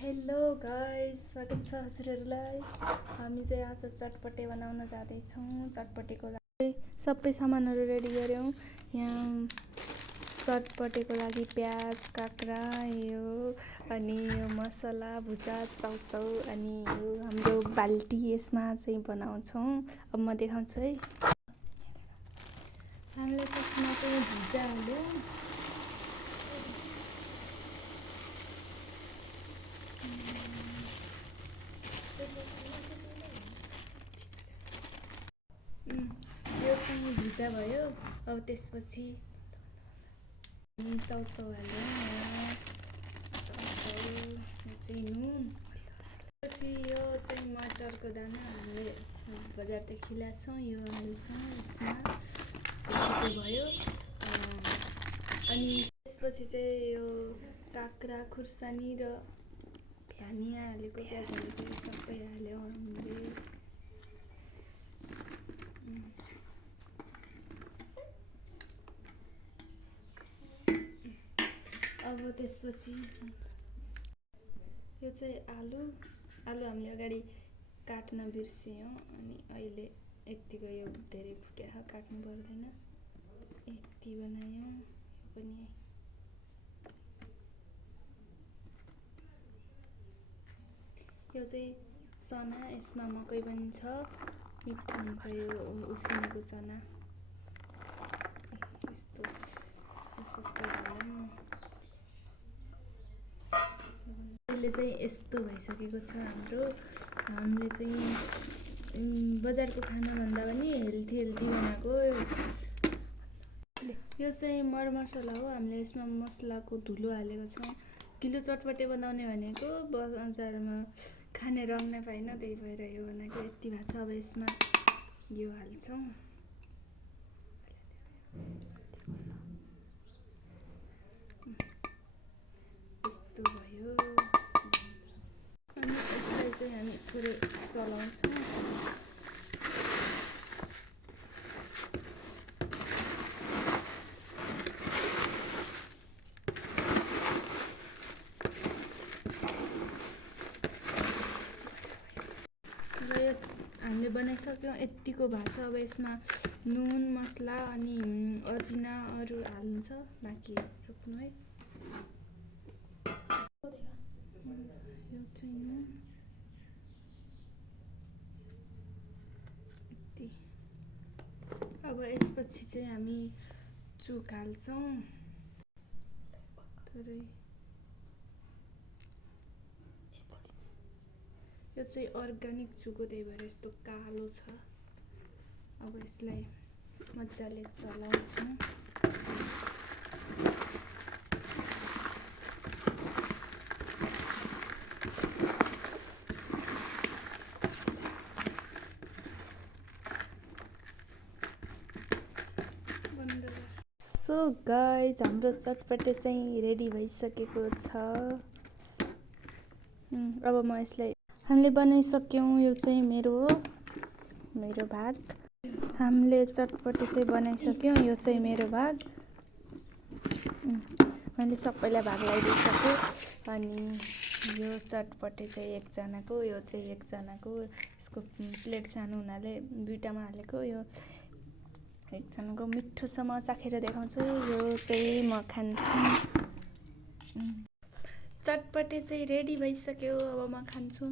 Hello guys, स्वागत छ हजुरहरूलाई। हामी चाहिँ आज चटपटे बनाउन जाँदैछौँ। चटपटेको लागि सबै सामानहरू रेडी गऱ्यौँ। यहाँ चटपटेको लागि प्याज, काँक्रा, यो अनि यो मसला, भुजा, चाउचाउ अनि यो हाम्रो बाल्टी, यसमा चाहिँ बनाउँछौँ। अब म देखाउँछु है। हामीले त्यसमा चाहिँ भुजा हाल्यो, यो चाहिँ भुजा भयो। अब त्यसपछि चाउचाउ हाल्यो, चाउचाउ, यो चाहिँ नुन, पछि यो चाहिँ मटरको दाना हामीले बजारदेखि ल्याएको छौँ, यो हाल्छौँ यसमा। यतिको भयो। अनि त्यसपछि चाहिँ यो काँक्रा, खुर्सानी र धनियाँ हालेको, प्याज हालेको सबै हाल्यौँ हामीले। अब त्यसपछि यो चाहिँ आलु हामीले अगाडि काट्न बिर्सियौँ अनि अहिले यतिको यो धेरै फुट्यो, काट्नु पर्दैन। यति बनायौँ पनि। यो चाहिँ चना, यसमा मकै पनि छ, मिठो हुन्छ यो उसिनेको चना। यस्तो सबै हालौँ। अहिले चाहिँ यस्तो भइसकेको छ हाम्रो। हामीले चाहिँ बजारको खानाभन्दा पनि हेल्दी बनाएको। यो चाहिँ मरमसला हो। हामीले यसमा मसलाको धुलो हालेको छौँ। गिलो चटपटे बनाउने भनेको बजारमा खाने रङ नै पाइन, त्यही भएर यो बनाएको। यति भएको छ। अब यसमा यो हाल्छौँ। यस्तो भयो। अनि यसलाई चाहिँ हामी थोरै चलाउँछौँ। हामीले बनाइसक्यौँ, यत्तिको भएको छ। अब यसमा नुन, मसला अनि अजिना अरू हाल्नु छ, बाँकी रोप्नु है। यो चाहिँ नुन यति। अब यसपछि चाहिँ हामी चुक हाल्छौँ थोरै। यो चाहिँ अर्ग्यानिक चुक हो, त्यही भएर यस्तो कालो छ। अब यसलाई मजाले चलाउँछौँ। सो गाइज, हाम्रो चटपटे चाहिँ रेडी भइसकेको छ। अब म यसलाई हामीले बनाइसक्यौँ। यो चाहिँ मेरो भाग। हामीले चटपटे चाहिँ बनाइसक्यौँ। यो चाहिँ मेरो भाग। मैले सबैलाई भाग लगाइदिइसकेँ। अनि यो चटपटे चाहिँ एकजनाको, यो चाहिँ एकजनाको। यसको प्लेट सानो हुनाले दुईटामा हालेको। यो एकजनाको। मिठो छ, म चाखेर देखाउँछु। यो चाहिँ म खान्छु। चटपटे चाहिँ रेडी भइसक्यो। अब म खान्छु।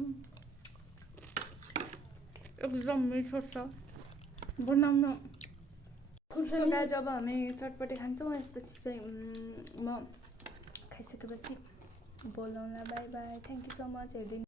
एकदम मिठो छ, बनाउन। जब हामी चटपटे खान्छौँ, यसपछि चाहिँ म खाइसकेपछि बोलाउँला। Bye bye. Thank you so much हेरिदिनु।